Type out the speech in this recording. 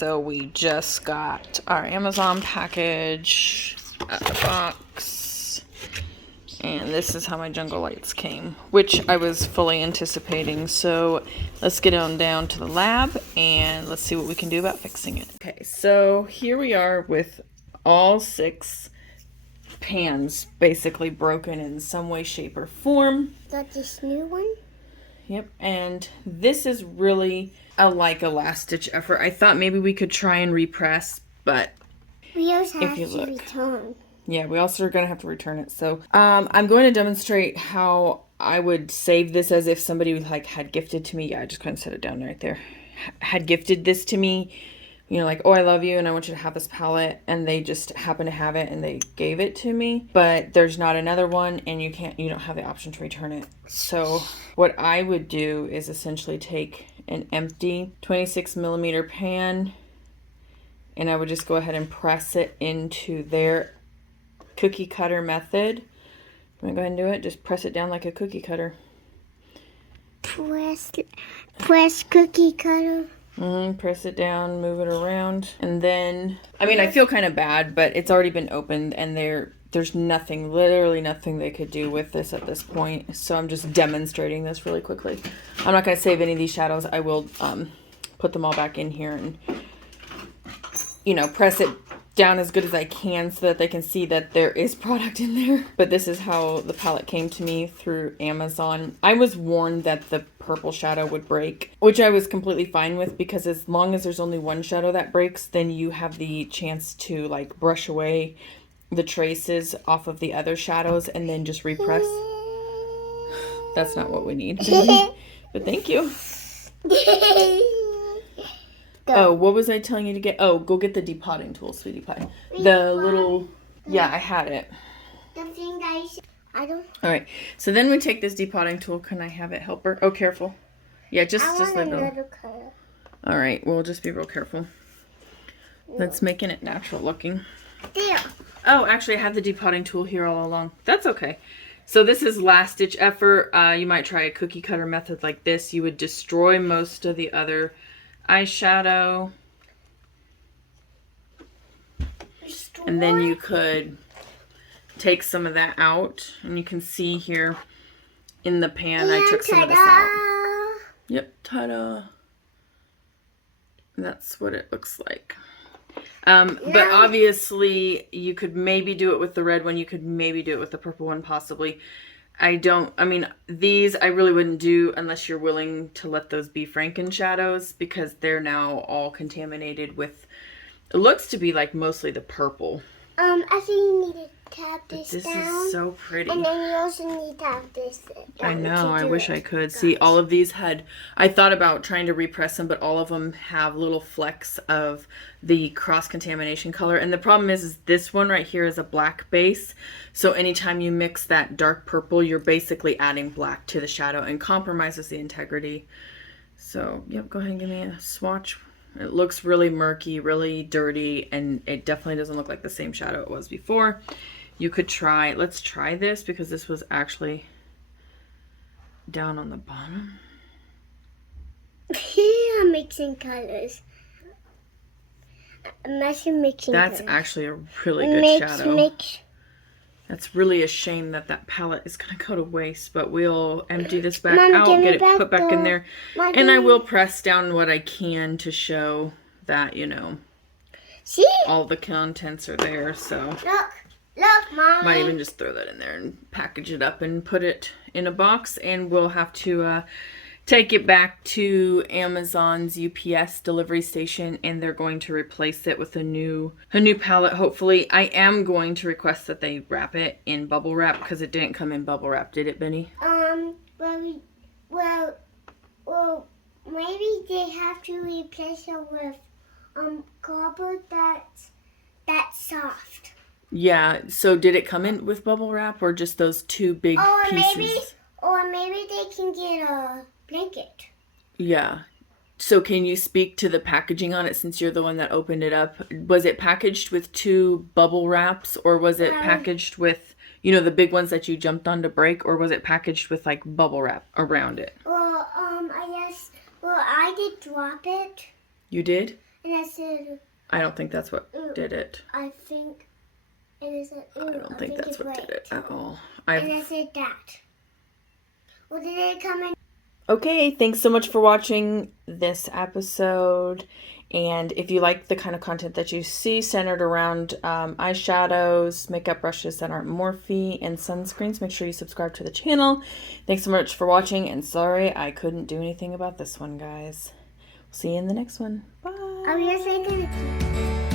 So we just got our Amazon package out of the box. And this is how my jungle lights came, which I was fully anticipating. So let's get on down to the lab and let's see what we can do about fixing it. Okay, so here we are with all 6 pans basically broken in some way, shape, or form. Got this new one? Yep, and this is really a last ditch effort. I thought maybe we could try and repress, but we also have to return. Yeah, we also are going to have to return it. So I'm going to demonstrate how I would save this as if somebody like had gifted to me. Yeah, I just kind of set it down right there. Had gifted this to me, you know, like, oh, I love you and I want you to have this palette, and they just happen to have it and they gave it to me, but there's not another one and you don't have the option to return it. So what I would do is essentially take an empty 26mm pan and I would just go ahead and press it into their cookie cutter method. I'm gonna go ahead and do it. Just press it down like a cookie cutter. Press cookie cutter. Press it down, move it around, and then, I mean, I feel kind of bad, but it's already been opened, and there's nothing, literally nothing they could do with this at this point. So I'm just demonstrating this really quickly. I'm not gonna save any of these shadows. I will put them all back in here and, you know, press it down as good as I can so that they can see that there is product in there. But this is how the palette came to me through Amazon. I was warned that the purple shadow would break, which I was completely fine with, because as long as there's only one shadow that breaks, then you have the chance to like brush away the traces off of the other shadows and then just repress. That's not what we need, but thank you. Oh, what was I telling you to get? Oh, go get the depotting tool, sweetie pie. The little, yeah, I had it. The thing I don't. All right, so then we take this depotting tool. Can I have it, helper? Oh, careful. Yeah, just let go. All right, we'll just be real careful. Let's making it natural looking. There. Oh, actually, I had the depotting tool here all along. That's okay. So this is last ditch effort. You might try a cookie cutter method like this. You would destroy most of the other eyeshadow, and then you could take some of that out, and you can see here in the pan I took some of this out. Yep, ta-da. That's what it looks like. But obviously you could maybe do it with the red one, you could maybe do it with the purple one, possibly. I mean, these I really wouldn't do unless you're willing to let those be Franken shadows, because they're now all contaminated with, it looks to be like mostly the purple. I think you need to tap this down. This is so pretty. And then you also need to have this down. I know, I wish I could. See, all of these had, I thought about trying to repress them, but all of them have little flecks of the cross-contamination color. And the problem is this one right here is a black base. So anytime you mix that dark purple, you're basically adding black to the shadow and compromises the integrity. So, yep, go ahead and give me a swatch. It looks really murky, really dirty, and it definitely doesn't look like the same shadow it was before. You could try, let's try this, because this was actually down on the bottom. I'm mixing colors. That's actually a really good shadow. That's really a shame that that palette is going to go to waste, but we'll empty this back out, get it put back in there, and I will press down what I can to show that, you know, see, all the contents are there. So look, Mommy. Might even just throw that in there and package it up and put it in a box, and we'll have to take it back to Amazon's UPS delivery station, and they're going to replace it with a new palette, hopefully. I am going to request that they wrap it in bubble wrap, because it didn't come in bubble wrap, did it, Benny? Well, maybe they have to replace it with cardboard that's soft. Yeah, so did it come in with bubble wrap, or just those 2 big pieces? Or maybe they can get a blanket. Yeah. So can you speak to the packaging on it, since you're the one that opened it up? Was it packaged with 2 bubble wraps, or was it packaged with, you know, the big ones that you jumped on to break, or was it packaged with like bubble wrap around it? Well, I guess, I did drop it. You did? And I said, I don't think that's what ooh, did it. I think, and I said, ooh, I don't think that's it's what right. did it at all. And I said that. Well, did it come in? Okay, thanks so much for watching this episode. And if you like the kind of content that you see centered around eyeshadows, makeup brushes that aren't Morphe, and sunscreens, make sure you subscribe to the channel. Thanks so much for watching, and sorry I couldn't do anything about this one, guys. See you in the next one. Bye. Oh, yes, I did.